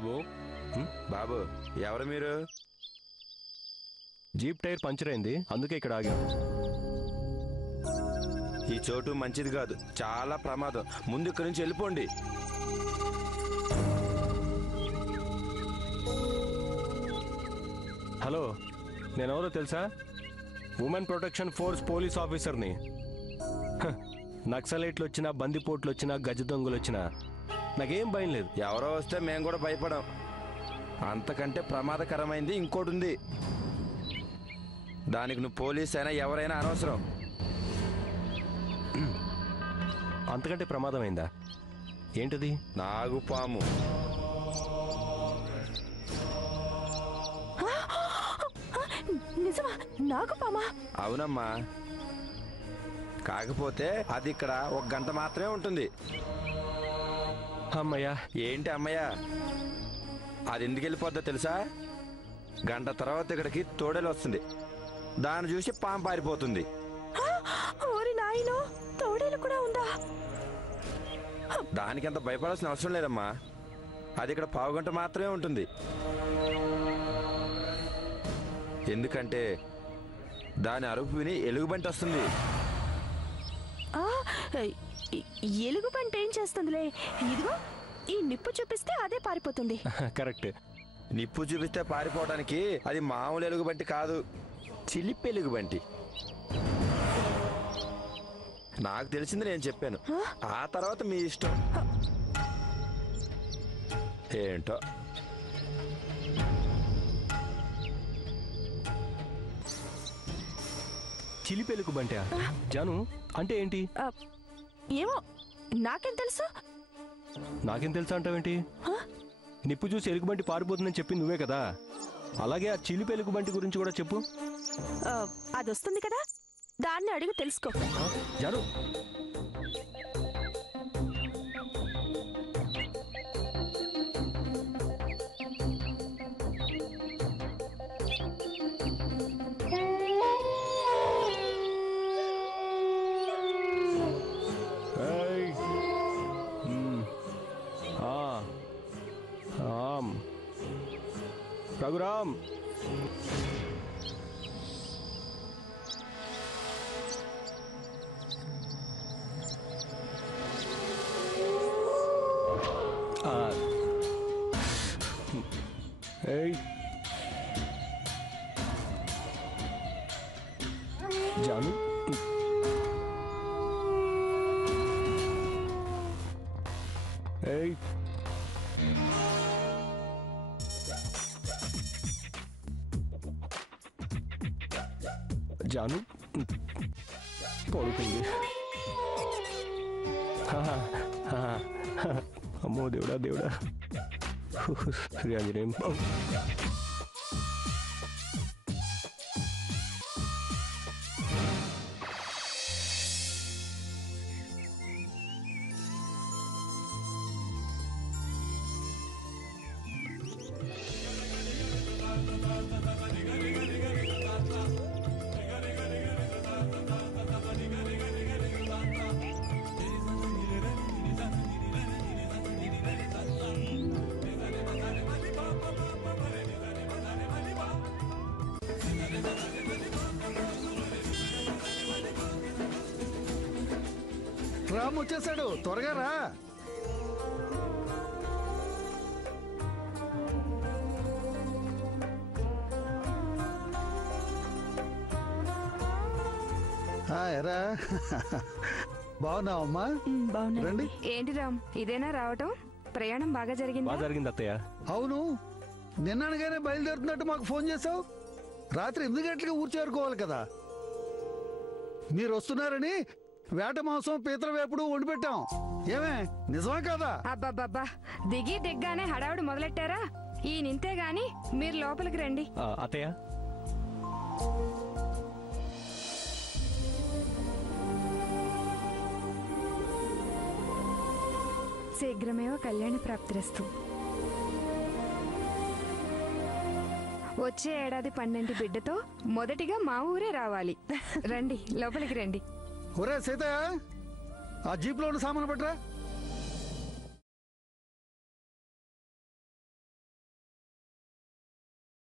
బాబు బాబు ఎవరు మీరు? Jeep tyre puncture అయింది, అందుకే ఇక్కడ ఆగాం. ఈ చోటు మంచిది కాదు, చాలా ప్రమాదం. ముందు ఇక్కడి నుంచి వెళ్ళిపోండి. హలో, నేనెవరో తెలుసా? ఉమెన్ ప్రొటెక్షన్ ఫోర్స్ పోలీస్ ఆఫీసర్ని. నక్సలైట్లు వచ్చినా, బందిపోట్లు వచ్చినా, గజ దొంగలు వచ్చినా నాకేం భయం లేదు. ఎవరో వస్తే మేము కూడా భయపడం. అంతకంటే ప్రమాదకరమైంది ఇంకోటి ఉంది. దానికి నువ్వు పోలీస్ అయినా ఎవరైనా అనవసరం. అంతకంటే ప్రమాదమైందా? ఏంటది? నాగుపాము. నిజమా? నాగుపామా? అవునమ్మా, కాకపోతే అది ఇక్కడ 1 గంట మాత్రమే ఉంటుంది. అమ్మయ్యా. ఏంటి అమ్మయ్య? అది ఎందుకు వెళ్ళిపోద్దో తెలుసా? గంట తర్వాత ఇక్కడికి తోడేలు వస్తుంది. దాన్ని చూసి పాము పారిపోతుంది. ఓరి నాయనో, తోడేలు కూడా ఉందా? దానికి అంత భయపడాల్సిన అవసరం లేదమ్మా. అది ఇక్కడ 1/2 గంట మాత్రమే ఉంటుంది. ఎందుకంటే దాని అరుపు విని ఎలుగుబంటి వస్తుంది. ఎలుగుబంటి ఏం చేస్తుందిలే? ఇదిగో ఈ నిప్పు చూపిస్తే అదే పారిపోతుంది. కరెక్ట్. నిప్పు చూపిస్తే పారిపోవడానికి అది మామూలు ఎలుగుబంటి కాదు, చిలిపి ఎలుగుబంటి. నాకు తెలిసింది నేను చెప్పాను, ఆ తర్వాత మీ ఇష్టం. ఏంటో చిలిపెలుగు బంట. జాను అంటే ఏంటి? ఏమో, నాకేం తెలుసు? నాకేం తెలుసా అంటావేంటి? నిప్పు చూసి ఎలుగుబంటి పారిపోతుందని చెప్పింది నువ్వే కదా. అలాగే ఆ చిలిపి ఎలుగుబంటి గురించి కూడా చెప్పు. అది వస్తుంది కదా, దాన్ని అడిగి తెలుసుకో. జాను, రఘురామ్, జాను, జాను పడుకుంది. అమ్మో దేవుడా దేవుడా, శ్రీ ఆంజనేయం. రామ్ వచ్చేసాడు, త్వరగా రా. ఎరా బాగున్నావమ్మా? రండి. ఏంటి రామ్, ఇదేనా రావటం? ప్రయాణం బాగా జరిగింది? జరిగింది అత్తయ్య. అవును, నిన్ననగానే బయలుదేరుతున్నట్టు మాకు ఫోన్ చేసావు. రాత్రి 8 గంటలకి ఊరు చేరుకోవాలి కదా. మీరు వస్తున్నారని వేట మాంసం, పీతల వేపుడు వండి పెట్టాం. ఏమే, నిజమే కదా? అబ్బాబ్బా, దిగి దిగ్గానే హడావుడి మొదలెట్టారా? ఈ నింతే గాని మీరు లోపలికి రండి. అత్తయ్య, శీఘ్రమేవ కళ్యాణ ప్రాప్తిరస్తు. వచ్చే ఏడాది 12 బిడ్డతో మొదటిగా మా ఊరే రావాలి. రండి, లోపలికి రండి. ఒరే సీతయ్య, ఆ జీప్లో ఉన్న సామాను పట్టరా.